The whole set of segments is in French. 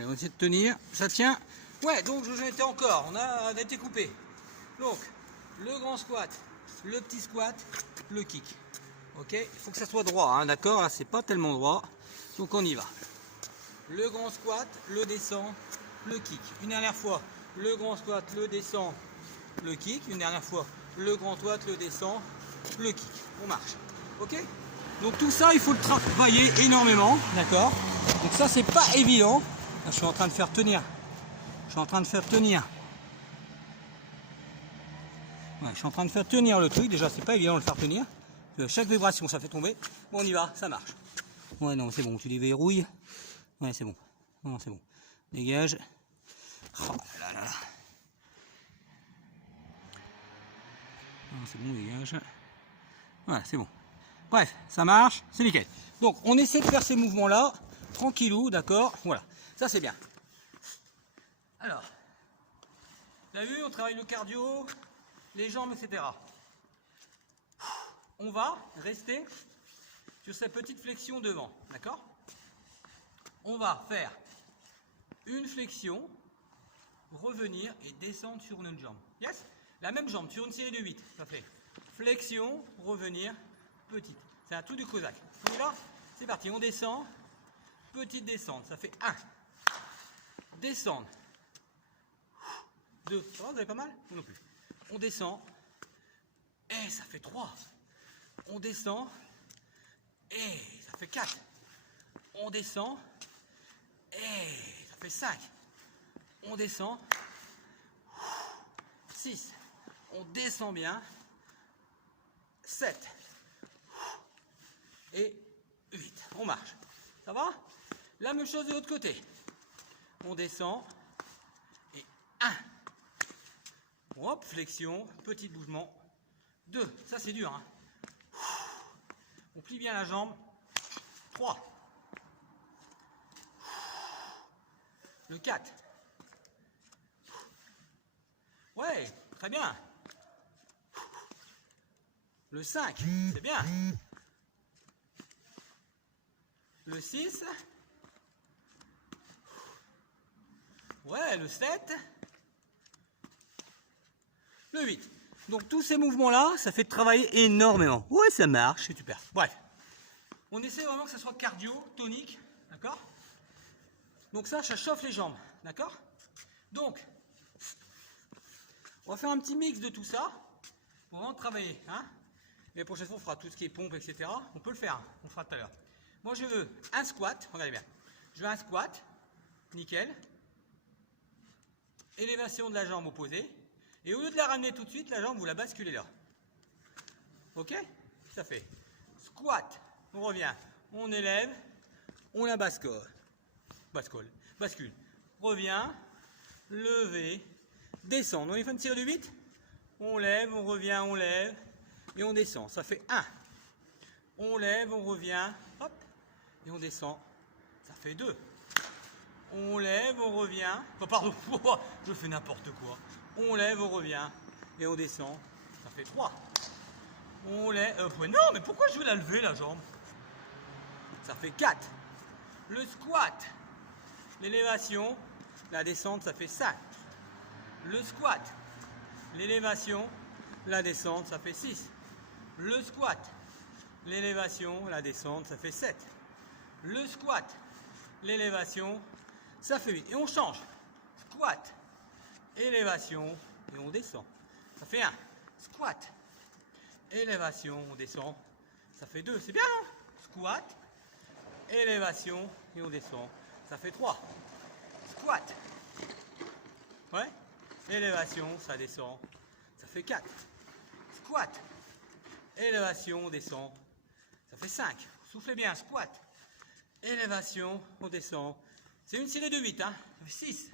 Allez, on va essayer de tenir. Ça tient. Ouais, donc je étais encore. On a été coupé. Donc, le grand squat, le petit squat, le kick. Ok, il faut que ça soit droit, hein, d'accord? Là, c'est pas tellement droit. Donc, on y va. Le grand squat, le descend, le kick. Une dernière fois, le grand squat, le descend, le kick. Une dernière fois, le grand squat, le descend, le kick. On marche. Ok? Donc tout ça, il faut le travailler énormément, d'accord? Donc ça, c'est pas évident. Là, je suis en train de faire tenir. Je suis en train de faire tenir. Ouais, je suis en train de faire tenir le truc. Déjà, c'est pas évident de le faire tenir. Chaque vibration, ça fait tomber. Bon, on y va, ça marche. Ouais, non, c'est bon, tu les verrouilles. Ouais, c'est bon. Non, c'est bon. Dégage. Oh là là là. Non, c'est bon, dégage. Ouais, c'est bon. Bref, ça marche, c'est nickel. Donc, on essaie de faire ces mouvements-là, tranquillou, d'accord? Voilà, ça c'est bien. Alors, t'as vu, on travaille le cardio, les jambes, etc. On va rester sur cette petite flexion devant, d'accord? On va faire une flexion, revenir et descendre sur une jambe. Yes? La même jambe, sur une série de 8, ça fait flexion, revenir, petite. C'est un truc du Cosaque. On y va? C'est parti, on descend, petite descente, ça fait 1. Descendre. 2. Ça va, vous avez pas mal? Ou non plus? On descend. Et ça fait 3. On descend. Et ça fait 4. On descend. Et ça fait 5. On descend. 6. On descend bien. 7. Et 8. On marche. Ça va? La même chose de l'autre côté. On descend. Et 1. Hop, flexion, petit bougement. 2. Ça, c'est dur. Hein. On plie bien la jambe. 3. Le 4. Ouais, très bien. Le 5, c'est bien. Le 6. Ouais, le 7. Le 8. Donc tous ces mouvements-là, ça fait travailler énormément. Ouais, ça marche, c'est super. Bref. On essaie vraiment que ça soit cardio, tonique, d'accord? Donc ça chauffe les jambes, d'accord? Donc, on va faire un petit mix de tout ça pour vraiment travailler. Hein? Et la prochaine fois, on fera tout ce qui est pompe, etc. On peut le faire, on fera tout à l'heure. Moi, je veux un squat, regardez bien. Je veux un squat, nickel. Élévation de la jambe opposée. Et au lieu de la ramener tout de suite, la jambe, vous la basculez là. Ok? Ça fait squat, on revient, on élève, on la bascule. Bascule. Revient, lever, descend. On y fait une série de 8. On lève, on revient, on lève, et on descend. Ça fait 1. On lève, on revient, hop, et on descend. Ça fait 2. On lève, on revient. Oh, pardon, je fais n'importe quoi. On lève, on revient, et on descend. Ça fait 3. On lève. Non, mais pourquoi je vais la lever, la jambe? Ça fait 4. Le squat, l'élévation, la descente, ça fait 5. Le squat, l'élévation, la descente, ça fait 6. Le squat, l'élévation, la descente, ça fait 7. Le squat, l'élévation, ça fait 8. Et on change. Squat, élévation, et on descend. Ça fait 1. Squat, élévation, on descend. Ça fait 2. C'est bien, non? Squat, élévation, et on descend. Ça fait 3. Squat. Ouais. Élévation, ça descend. Ça fait 4. Squat. Élévation, on descend. Ça fait 5. Soufflez bien. Squat. Élévation, on descend. C'est une série de 8. Hein. Ça fait 6.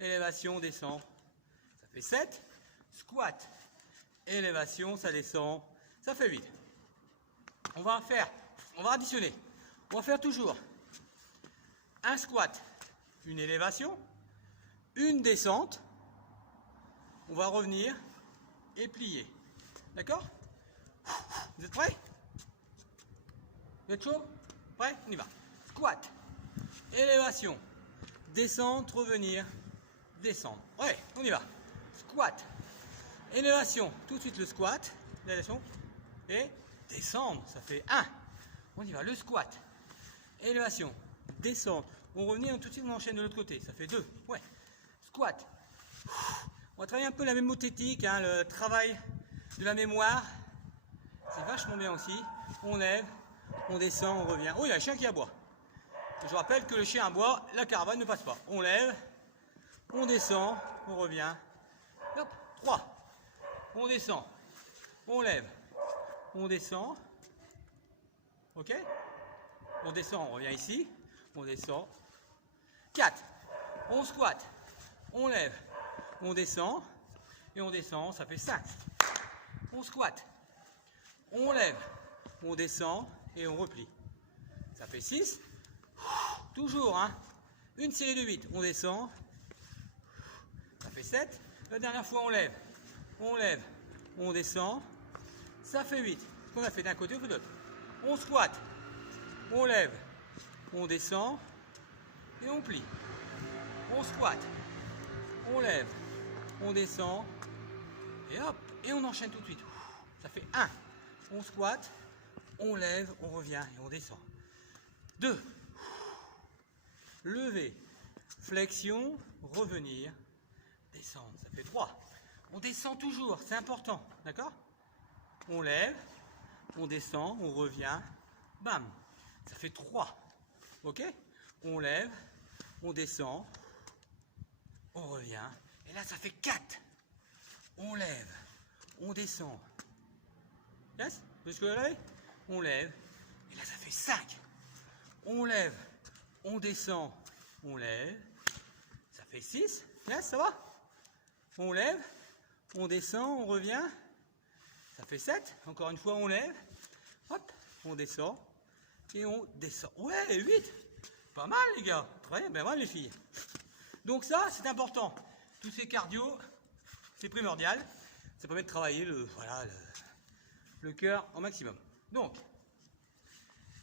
Élévation, on descend. Ça fait 7. Squat. Élévation, ça descend. Ça fait 8. On va additionner. On va faire toujours un squat, une élévation, une descente. On va revenir et plier. D'accord? Vous êtes prêts? Vous êtes chaud? Prêt? On y va. Squat, élévation, descendre, revenir, descendre. Ouais, on y va. Squat, élévation, tout de suite le squat, élévation, et descendre, ça fait 1. On y va, le squat, élévation, descendre, on revient, tout de suite on enchaîne de l'autre côté, ça fait 2. Ouais, squat. On va travailler un peu la mémothétique, hein, le travail de la mémoire. C'est vachement bien aussi. On lève, on descend, on revient. Oh, il y a un chien qui aboie. Je rappelle que le chien aboie, la caravane ne passe pas. On lève, on descend, on revient. Hop, 3. On descend, on lève, on descend. Ok? On descend, on revient ici. On descend. 4. On squatte, on lève, on descend. Et on descend, ça fait 5. On squatte, on lève, on descend et on replie. Ça fait 6. Toujours, hein. Une série de 8. On descend. Ça fait 7. La dernière fois, on lève, on descend. Ça fait 8. Ce qu'on a fait d'un côté ou de l'autre. On squatte, on lève, on descend et on plie. On squatte, on lève, on descend et hop, et on enchaîne tout de suite. Ça fait 1. On squatte, on lève, on revient et on descend. 2. Lever, flexion, revenir, descendre. Ça fait 3. On descend toujours, c'est important, d'accord? On lève, on descend, on revient, bam. Ça fait 3. Ok? On lève, on descend, on revient. Et là, ça fait 4. On lève, on descend. Yes? Jusque là, on lève. Et là, ça fait 5. On lève, on descend, on lève. Ça fait 6. Yes, ça va? On lève, on descend, on revient. Ça fait 7. Encore une fois, on lève. Hop, on descend. Et on descend. Ouais, 8. Pas mal, les gars. Très bien, mal, les filles. Donc ça, c'est important. Tous ces cardio, c'est primordial. Ça permet de travailler le cœur au maximum. Donc,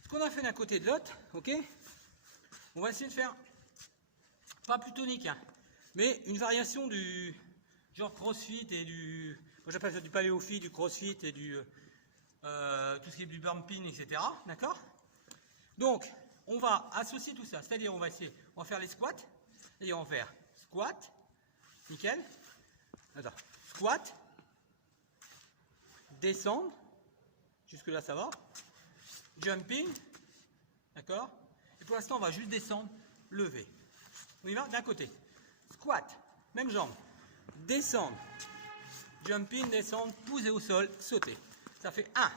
ce qu'on a fait d'un côté et de l'autre, ok, on va essayer de faire, pas plus tonique, hein, mais une variation du genre crossfit et du, moi j'appelle ça du paléophyte, du crossfit et du, tout ce qui est du bumping, etc. D'accord? Donc, on va associer tout ça, c'est-à-dire on va faire les squats, c'est-à-dire on va faire squat, nickel, attends, squat, descendre, jusque là ça va, jumping, d'accord, et pour l'instant on va juste descendre, lever. On y va d'un côté, squat, même jambe, descendre, jumping, descendre, pousser au sol, sauter. Ça fait 1,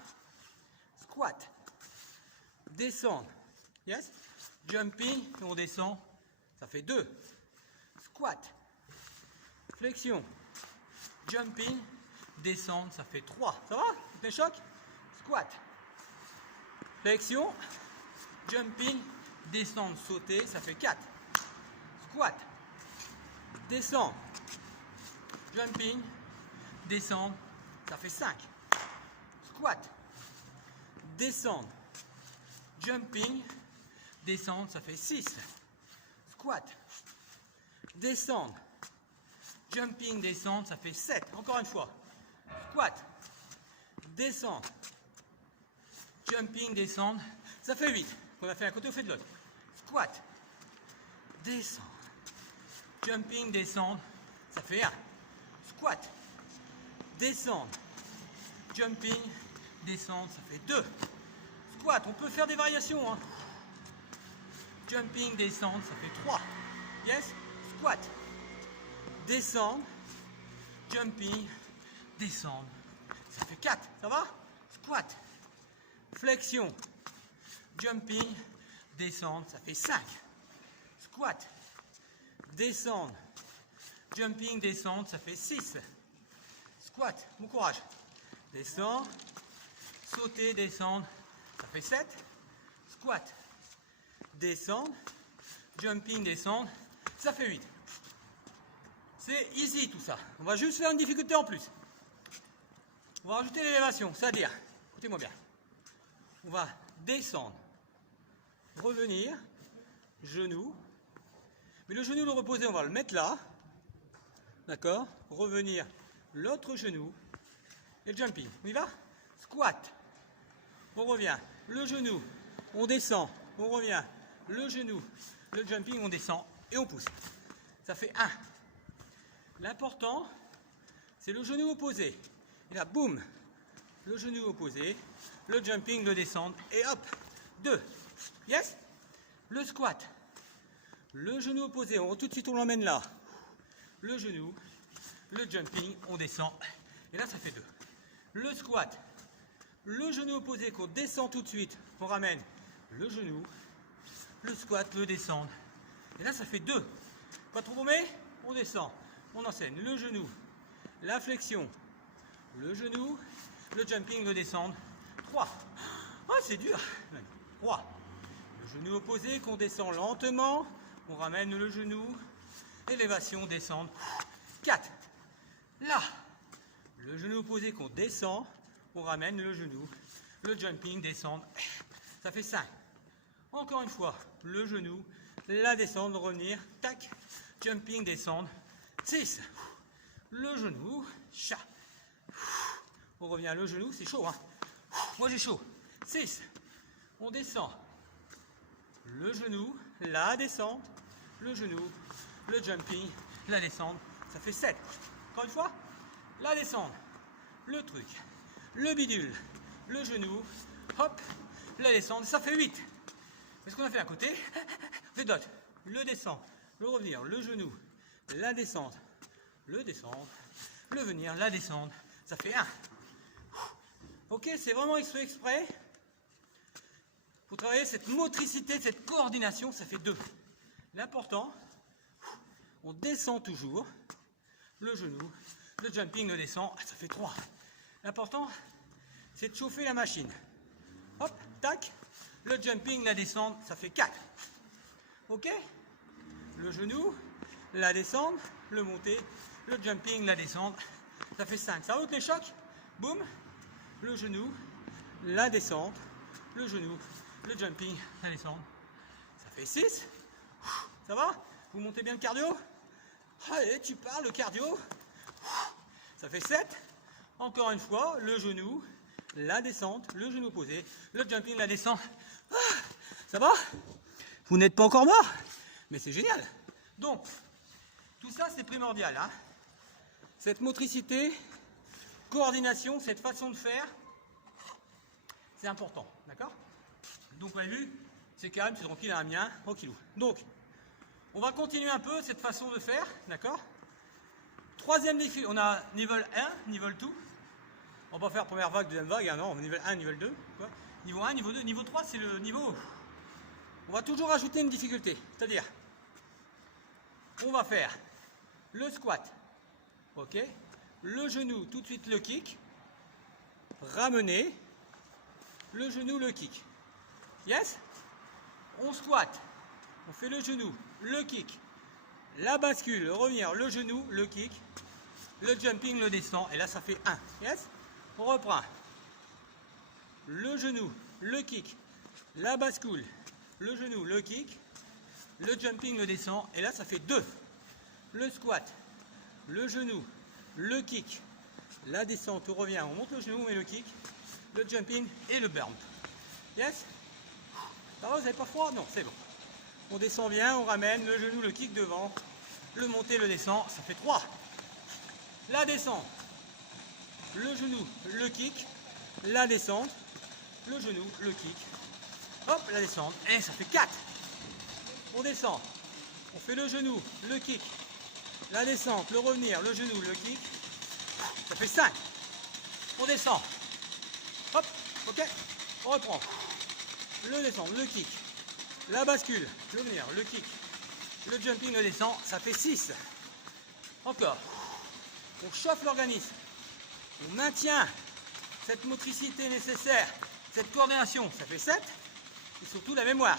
squat, descendre, yes, jumping, et on descend, ça fait 2, squat, flexion, jumping, descendre, ça fait 3, ça va? Les chocs? Squat, flexion, jumping, descendre, sauter, ça fait 4, squat, descendre, jumping, descendre, ça fait 5, squat, descendre, jumping, descendre, ça fait 6, squat, descendre, jumping, descendre, ça fait 7, encore une fois, squat, descendre, jumping, descendre, ça fait 8, on a fait un côté, on fait de l'autre, squat, descendre, jumping, descendre, ça fait 1, squat, descendre, jumping, descendre, ça fait 2, squat, on peut faire des variations, hein. Jumping, descendre, ça fait 3, yes, squat, descendre, jumping, descendre, ça fait 4, ça va? Squat, flexion, jumping, descendre, ça fait 5, squat, descendre, jumping, descendre, ça fait 6, squat, bon courage, descendre, sauter, descendre, ça fait 7, squat, descendre, jumping, descendre, ça fait 8. C'est easy tout ça. On va juste faire une difficulté en plus. On va rajouter l'élévation, c'est-à-dire, écoutez-moi bien, on va descendre, revenir, genou, Mais le genou le reposer, on va le mettre là. D'accord? Revenir l'autre genou. Et le jumping. On y va? Squat. On revient. Le genou. On descend. On revient. Le genou. Le jumping, on descend et on pousse. Ça fait 1. L'important, c'est le genou opposé. Et là, boum. Le genou opposé. Le jumping, le descendre. Et hop. 2. Yes? Le squat. Le genou opposé. Tout de suite, on l'emmène là. Le genou. Le jumping, on descend. Et là, ça fait 2. Le squat. Le genou opposé qu'on descend tout de suite. On ramène le genou. Le squat, le descendre. Et là, ça fait 2. Pas trop tombé, on descend. On enseigne le genou, la flexion, le genou, le jumping, le descendre. 3. Oh, c'est dur. 3. Le genou opposé qu'on descend lentement. On ramène le genou. Élévation, descendre. 4. Là. Le genou opposé qu'on descend. On ramène le genou. Le jumping, descendre. Ça fait 5. Encore une fois, le genou, la descente, revenir, tac, jumping, descendre. 6. Le genou, chat. On revient, le genou, c'est chaud, hein. Moi j'ai chaud. 6. On descend. Le genou, la descente, le genou, le jumping, la descente. Ça fait 7. Encore une fois, la descente, le truc, le bidule, le genou, hop, la descente, ça fait 8. C'est ce qu'on a fait à côté. On fait d'autres. Le descend, le revenir, le genou, la descente, le descendre, le venir, la descendre. Ça fait 1. Ok, c'est vraiment exprès. Pour travailler cette motricité, cette coordination, ça fait 2. L'important, on descend toujours. Le genou, le jumping, le descend, ça fait 3. L'important, c'est de chauffer la machine. Hop, tac. Le jumping, la descente, ça fait 4. Ok? Le genou, la descente, le monter, le jumping, la descente, ça fait 5. Ça route les chocs? Boum. Le genou, la descente, le genou, le jumping, la descente. Ça fait 6. Ça va? Vous montez bien le cardio? Allez, tu parles, le cardio. Ça fait 7. Encore une fois, le genou, la descente, le genou posé, le jumping, la descente. Ça va? Vous n'êtes pas encore mort? Mais c'est génial. Donc, tout ça, c'est primordial. Hein, cette motricité, coordination, cette façon de faire, c'est important. D'accord? Donc, vous avez vu, c'est calme, c'est tranquille, un mien, tranquillou. Donc, on va continuer un peu cette façon de faire. D'accord? Troisième défi, on a niveau 1, niveau 2. On va pas faire première vague, deuxième vague. Hein, non, niveau 1, niveau 2. Quoi. Niveau 1, niveau 2, niveau 3, c'est le niveau. On va toujours ajouter une difficulté. C'est-à-dire, on va faire le squat. Ok? Le genou, tout de suite le kick. Ramener. Le genou, le kick. Yes? On squat. On fait le genou, le kick. La bascule, revenir, le genou, le kick. Le jumping, le descend. Et là, ça fait 1. Yes? On reprend. Le genou, le kick. La bascule. Le genou, le kick, le jumping, le descend, et là ça fait 2. Le squat, le genou, le kick, la descente, on revient, on monte le genou, on met le kick, le jumping et le burn. Yes? Ça va, vous n'avez pas froid? Non, c'est bon. On descend bien, on ramène le genou, le kick devant, le monter, le descend, ça fait 3. La descente, le genou, le kick, la descente, le genou, le kick. Hop, la descente, et ça fait 4. On descend, on fait le genou, le kick, la descente, le revenir, le genou, le kick, ça fait 5. On descend, hop, ok, on reprend, le descendre, le kick, la bascule, le venir, le kick, le jumping, le descend, ça fait 6. Encore, on chauffe l'organisme, on maintient cette motricité nécessaire, cette coordination, ça fait 7. Et surtout la mémoire.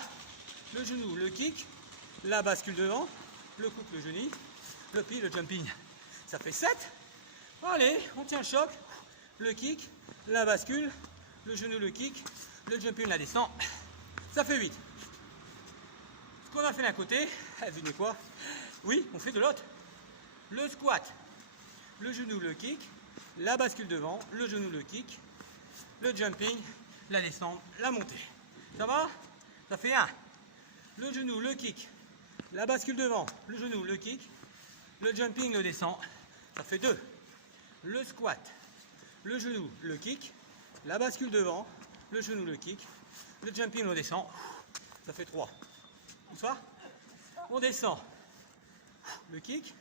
Le genou, le kick, la bascule devant, le coupe, le genou, le pli, le jumping. Ça fait 7. Allez, on tient le choc. Le kick, la bascule, le genou, le kick, le jumping, la descend. Ça fait 8. Ce qu'on a fait d'un côté, devinez quoi? Oui, on fait de l'autre. Le squat, le genou, le kick, la bascule devant, le genou, le kick, le jumping, la descente, la montée. Ça va? Ça fait 1. Le genou, le kick, la bascule devant, le genou, le kick, le jumping, le descend. Ça fait 2. Le squat, le genou, le kick, la bascule devant, le genou, le kick, le jumping, le descend. Ça fait 3. Bonsoir. On descend. Le kick,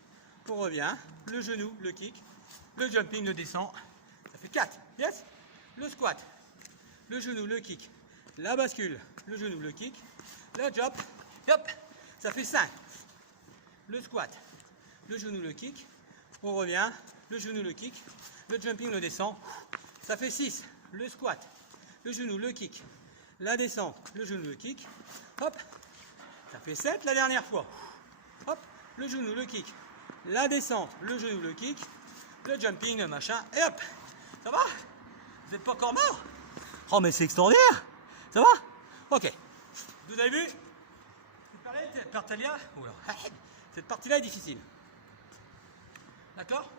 on revient, le genou, le kick, le jumping, le descend. Ça fait 4. Yes? Le squat, le genou, le kick, la bascule, le genou, le kick, le jump, hop, ça fait 5. Le squat, le genou, le kick, on revient, le genou, le kick, le jumping, le descend, ça fait 6. Le squat, le genou, le kick, la descente, le genou, le kick, hop, ça fait 7 la dernière fois. Hop, le genou, le kick, la descente, le genou, le kick, le jumping, le machin, et hop, ça va? Vous n'êtes pas encore mort? Oh mais c'est extraordinaire. Ça va? Ok. Vous avez vu? Cette partie-là est difficile. D'accord?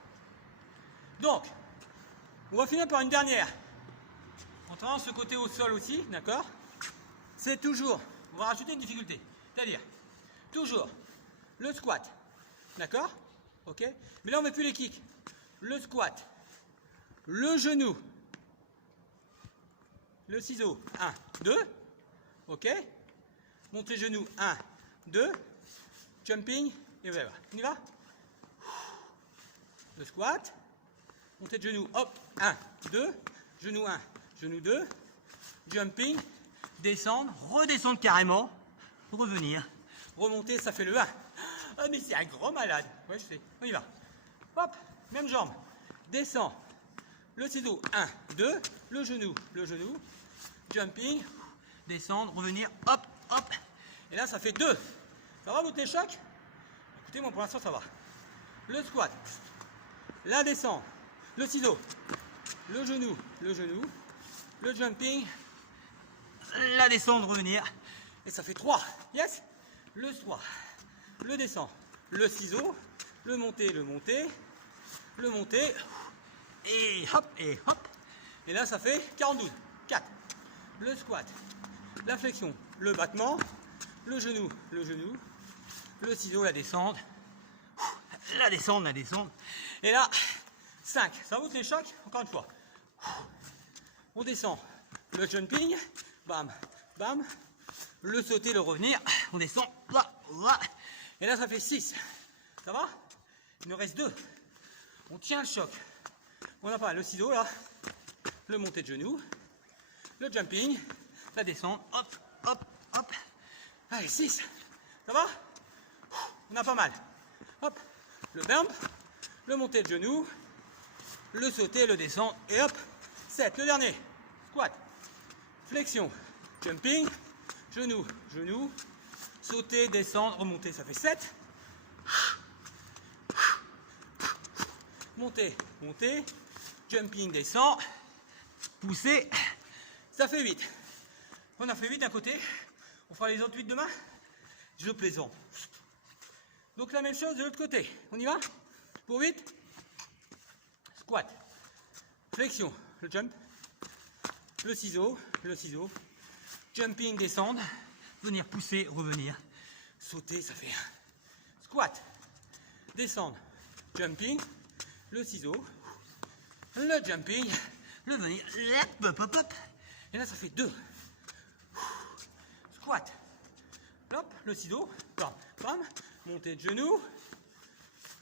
Donc, on va finir par une dernière. En travaillant ce côté au sol aussi, d'accord? C'est toujours, on va rajouter une difficulté. C'est-à-dire, toujours le squat. D'accord? Ok? Mais là, on ne met plus les kicks. Le squat, le genou, le ciseau, 1, 2, ok, montez genou, 1, 2, jumping, et voilà, on y va, le squat, montez de genou, hop, 1, 2, genou 1, genou 2, jumping, descendre, redescendre carrément, revenir, remonter, ça fait le 1, ah mais c'est un grand malade, ouais je sais, on y va, hop, même jambe, descend, le ciseau, 1, 2, le genou, jumping, descendre, revenir, hop, hop. Et là, ça fait 2. Ça va, votre échoc? Écoutez, moi, pour l'instant, ça va. Le squat, la descente, le ciseau, le genou, le jumping, la descente, revenir. Et ça fait 3. Yes? Le squat, le descend, le ciseau, le monter, le monter, et hop, et hop. Et là, ça fait 42. 4. Le squat, la flexion, le battement, le genou, le ciseau, la descente, la descente. Et là, 5. Ça vous les chocs? Encore une fois. On descend, le jumping, bam, bam, le sauter, le revenir, on descend, là, là. Et là, ça fait 6. Ça va? Il nous reste 2. On tient le choc. On a pas le ciseau là, le monté de genou, le jumping, la descente, hop, hop, hop. Allez, 6. Ça va? On a pas mal. Hop, le bump, le monté de genou, le sauter, le descendre, et hop, 7. Le dernier, squat, flexion, jumping, genou, sauter, descendre, remonter, ça fait 7. Monter, jumping, descend, pousser, ça fait 8. On a fait 8 d'un côté, on fera les autres 8 demain. Je plaisante. Donc la même chose de l'autre côté. On y va? Pour 8. Squat, flexion, le jump, le ciseau, jumping, descendre, venir pousser, revenir, sauter, ça fait 1. Squat, descendre, jumping, le ciseau, le jumping, le venir, hop, hop, hop. Et là, ça fait 2. Squat, hop, le ciseau, bam, bam, montée de genou,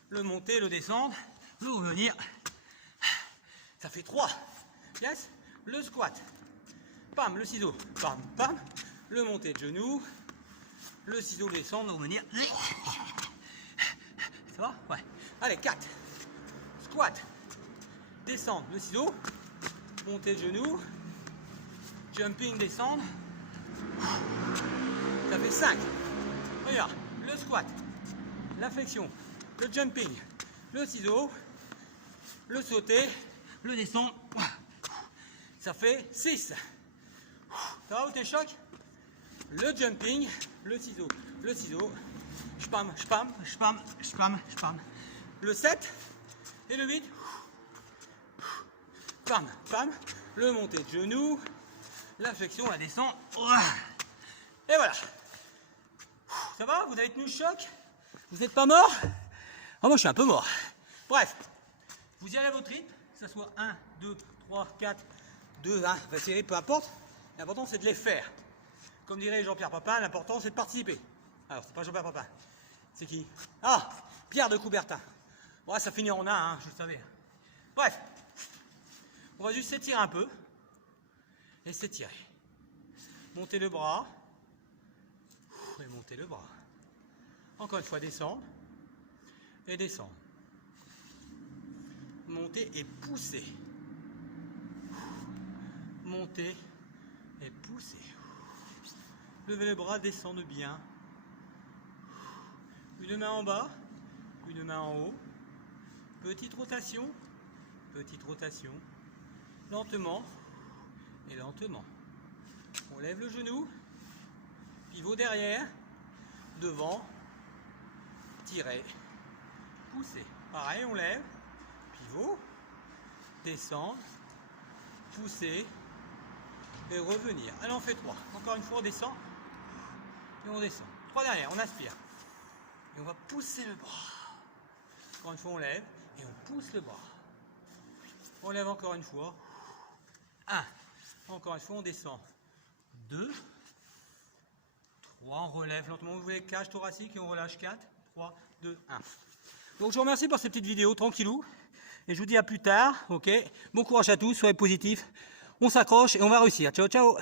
le monter, le descendre, le revenir. Ça fait 3. Yes? Le squat, bam, le ciseau, bam, bam, le monter de genou, le ciseau, le descendre, le revenir. Ça va? Ouais. Allez, 4. Squat, descendre, le ciseau, monter de genou, jumping, descendre, ça fait 5. Regarde, le squat, la flexion, le jumping, le ciseau, le sauter, le descendre, ça fait 6. Ça va, vous t'es choc? Le jumping, le ciseau, le ciseau, spam, spam, spam, spam, spam. Le 7 et le 8, pam, pam, le monté de genou, la flexion, la descend, et voilà. Ça va? Vous avez tenu le choc? Vous n'êtes pas mort? Ah, moi je suis un peu mort. Bref, vous y allez à votre rythme, que ce soit 1, 2, 3, 4, 2, 1, va essayer, peu importe. L'important c'est de les faire. Comme dirait Jean-Pierre Papin, l'important c'est de participer. Alors c'est pas Jean-Pierre Papin, c'est qui? Ah, Pierre de Coubertin. Ouais, ça finit en 1, hein, je le savais. Bref, on va juste s'étirer un peu et s'étirer. Montez le bras et montez le bras. Encore une fois, descendre et descendre. Monter et pousser. Monter et pousser. Levez le bras, descendre bien. Une main en bas, une main en haut. Petite rotation, lentement et lentement. On lève le genou, pivot derrière, devant, tirer, pousser. Pareil, on lève, pivot, descendre, pousser et revenir. Allez, on fait 3. Encore une fois, on descend et on descend. 3 derrière, on aspire. Et on va pousser le bras. Encore une fois, on lève et on pousse le bras. On lève encore une fois. 1. Encore une fois, on descend. 2. 3. On relève lentement. Vous voyez, cage thoracique et on relâche 4. 3, 2, 1. Donc, je vous remercie pour cette petite vidéo, tranquillou. Et je vous dis à plus tard. Ok. Bon courage à tous, soyez positifs. On s'accroche et on va réussir. Ciao, ciao.